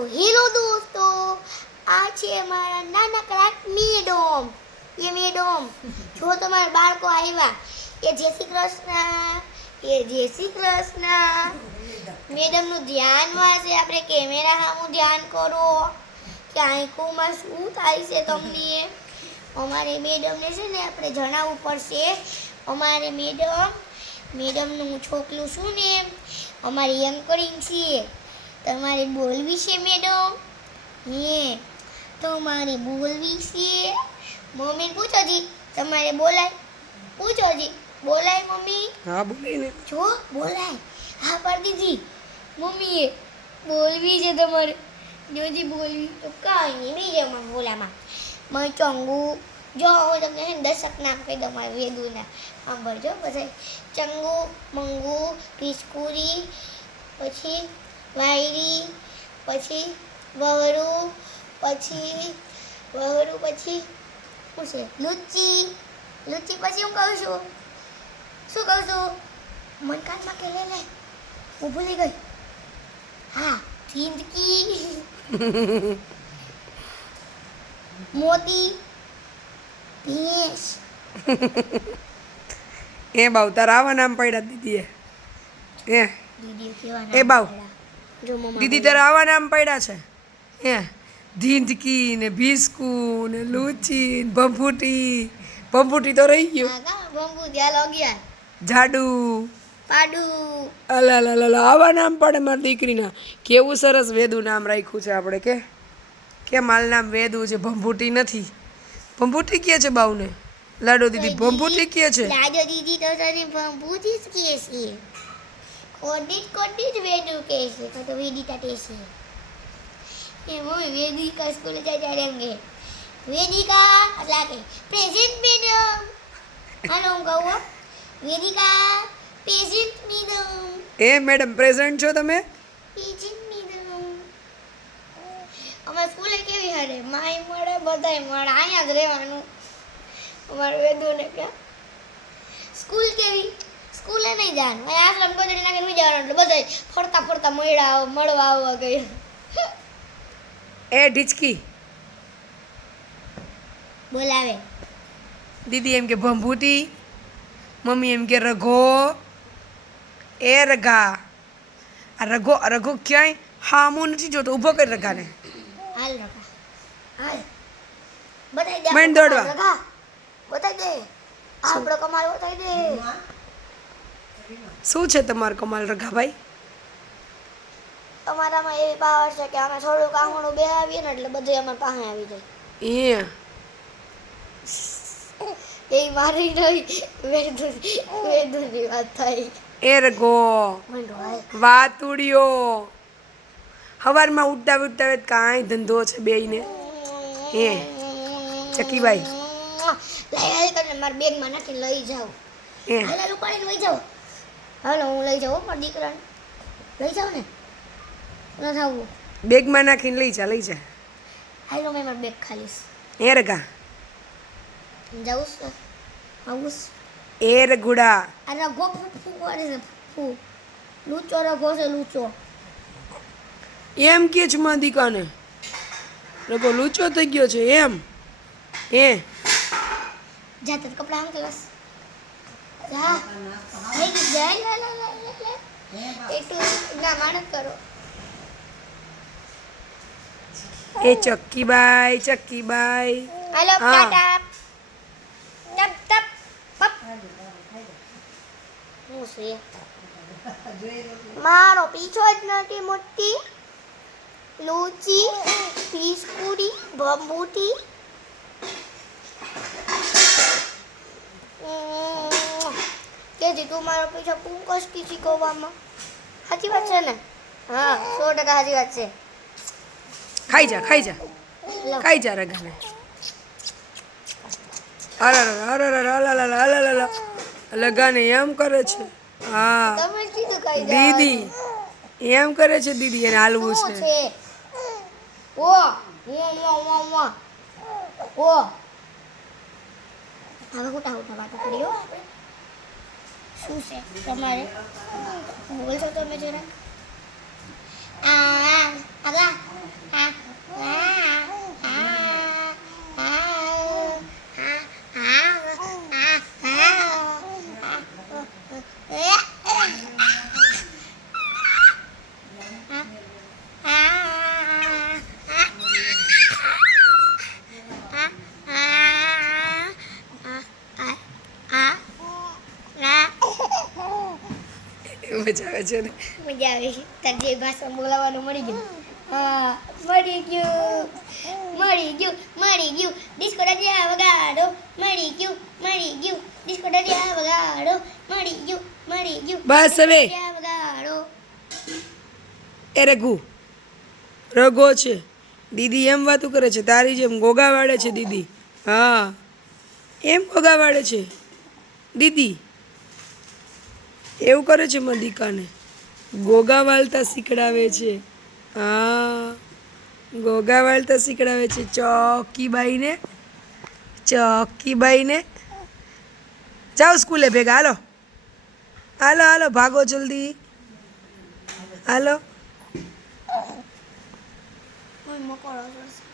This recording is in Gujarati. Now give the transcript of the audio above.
હેલો દોસ્તો આ છે મારા નાનકડા મેડમ એ મેડમ જો તમારા બાળકો આવ્યા એ જય શ્રી કૃષ્ણ એ જય શ્રી કૃષ્ણ મેડમનું ધ્યાન વાંચે આપણે કેમેરા સામું ધ્યાન કરો કે આંખોમાં શું થાય છે તમને અમારે મેડમને છે ને આપણે જણાવવું પડશે અમારે મેડમ મેડમનું છોકરું છું ને અમારી એન્કરિંગ છે તમારે બોલવી છે મેડમ? હે તમારે બોલવી છે મમ્મીને પૂછો જી તમારે બોલાય? પૂછો જી બોલાય મમ્મી? હા બોલી ને. જો બોલાય. હા પાડી દીધી મમ્મીએ બોલવી છે તમારે જોજી બોલવી તો કાંઈ નહીં બીજે મને બોલામાં. મને ચંગુ જો હું તમને દશક નામ કહી દઉં મારા વેદુના. સાંભળજો પછી ચંગુ મંગુ પિસ્કુરી પછી વાયરી પછી વહરું પછી વહરું પછી શું છે? લુચી લુચી પછી હું કહું છું? શું કહું છું? મનકાનમાં કે લે લે. હું ભૂલી ગઈ. હા જિંદગી. મોતી. ભેંસ. એ બાવ તારા આવા નામ પડ્યા દીદીએ. એ દીદી કેવા એ બાવ. દીદી તારા આવા નામ પડ્યા છે? એ ધીંધકી ને ભીસકુ ને લૂચી ને ભંભૂટી. ભંભૂટી તો રહી ગયું. હા જાડુ. પાડુ. અલા લા લા આવા નામ પડે મારી દીકરીના. કેવું સરસ વેદુ નામ રાખ્યું છે આપણે કે? કે માલ નામ વેદુ છે ભંભૂટી નથી. ભંભૂટી કે છે બાઉને? લાડો દીદી ભંભૂટી કે છે? લાડો દીદી તો તને ભંભૂટી જ કે છે. કોડી કોડિટ જ કેસે તો કહે છે એ મમ્મી વેદિકા સ્કૂલે જાય ત્યારે એમ કહે વેદિકા એટલે કે પ્રેઝન્ટ મેડમ હાલો હું કહું હો. વેદિકા પ્રેઝન્ટ મેડમ એ મેડમ પ્રેઝન્ટ છો તમે પ્રેઝન્ટ મેડમ અમારે સ્કૂલે કેવી હારે માય મળે બધાય મળે અહીંયા જ રહેવાનું અમારે વેદોને કે સ્કૂલ કેવી સ્કૂલે નહીં જવાનું અહીં આશ્રમ કોચડી નાખીને બી જવાનું એટલે બધા ફરતા ફરતા મળ્યા મળવા આવવા ગયા. એ ઢીચકી. બોલાવે. દીદી એમ કે ભંભૂટી મમ્મી એમ કે રઘો. એ રઘા. આ રઘો રઘો ક્યાંય હામું નથી જોતો ઊભો કરી રઘાને. હાલ રઘા. હાલ. બતાઈ દે દોડવા. બતાઈ દે. આપણો કમાલ બતાઈ દે. શું છે તમારો કમાલ રઘાભાઈ અમારામાં એવી પાવર છે કે અમે થોડુંક આંગણું બે આવીએ ને એટલે બધું અમારી પાસે આવી જાય એ એ મારી નહીં વેદુની વેદુની વાત થઈ એ રઘો મંડો હાલ વાતુડિયો હવારમાં ઉઠતા ઉઠતા કાંઈ ધંધો છે બેયને હે ચકીબાઈ લઈ આવી તને મારા બેગમાં નાખી લઈ જાઉં એ હાલ હાલ લઈ જાઉં હાલો હું લઈ જાઉં મારા દીકરાને. લઈ જાઉં ને. ન થવું બેગમાં નાખીને લઈ જા લઈ જા. હાલો મેં મારું બેગ ખાલીશ એ રઘા. જાઉં છું. આવું એ રઘુડા. આ રઘો ફૂ કરે છે ફૂ લૂચો રઘો છે લૂચો. એમ કે છે માં દીકાને? રગો લૂચો થઈ ગયો છે એમ. એ. જા તને કપડાં આમ કલાસ જા. લઈ ગઈ લે લે લે લે લે. એટલું ના કરો. એ ચક્કીબાઈ હાલો હા. ટાટા. ટપ ટપ પપ. હું છે મારો પીછો જ નથી મોટી લૂચી પીસકુરી બંબૂટી કેજી તું મારો પીછો પૂંકસ કીધી ગોવામાં? સાચી વાત છે ને? હા સો ટકા સાચી વાત છે. ખાઈ જા ખાઈ જા. ખાઈ જા રઘાને અરે અરે અરે અરે અરે અરે લગાને એમ કરે છે. હા. દીદી એમ કરે છે દીદી એને હાલવું છે. ઓ ઓ ઓ. હવે વાતો આપણે શું છે તમારે? બોલશો તમે જરા. આ આગા મજા આવે છે ને? મજા આવે છે. તાર જે ભાષા બોલાવવાનું મળી ગયું. હા મળી ગયું. મળી ગયું મળી ગયું. ડિસ્કો ડડિયા વગાડો. મળી ગયું મળી ગયું. ડિસ્કો ડડિયા વગાડો. મળી ગયું મળી ગયું. બસ હવે. વગાડો. એ રઘુ રઘો છે. દીદી એમ વાતું કરે છે તારી જેમ ગોગા વાળે છે દીદી. હા એમ ગોગા વાળે છે. દીદી એવું કરે છે મારી ગોગા વાળતા શીખડાવે છે. હા. ગોગા વાળતા શીખડાવે છે. ચોકીબાઈને ચોકીબાઈને. જાઓ સ્કૂલે ભેગા, હાલો. હાલો હાલો, ભાગો જલ્દી. હાલો. કોઈ મકોડો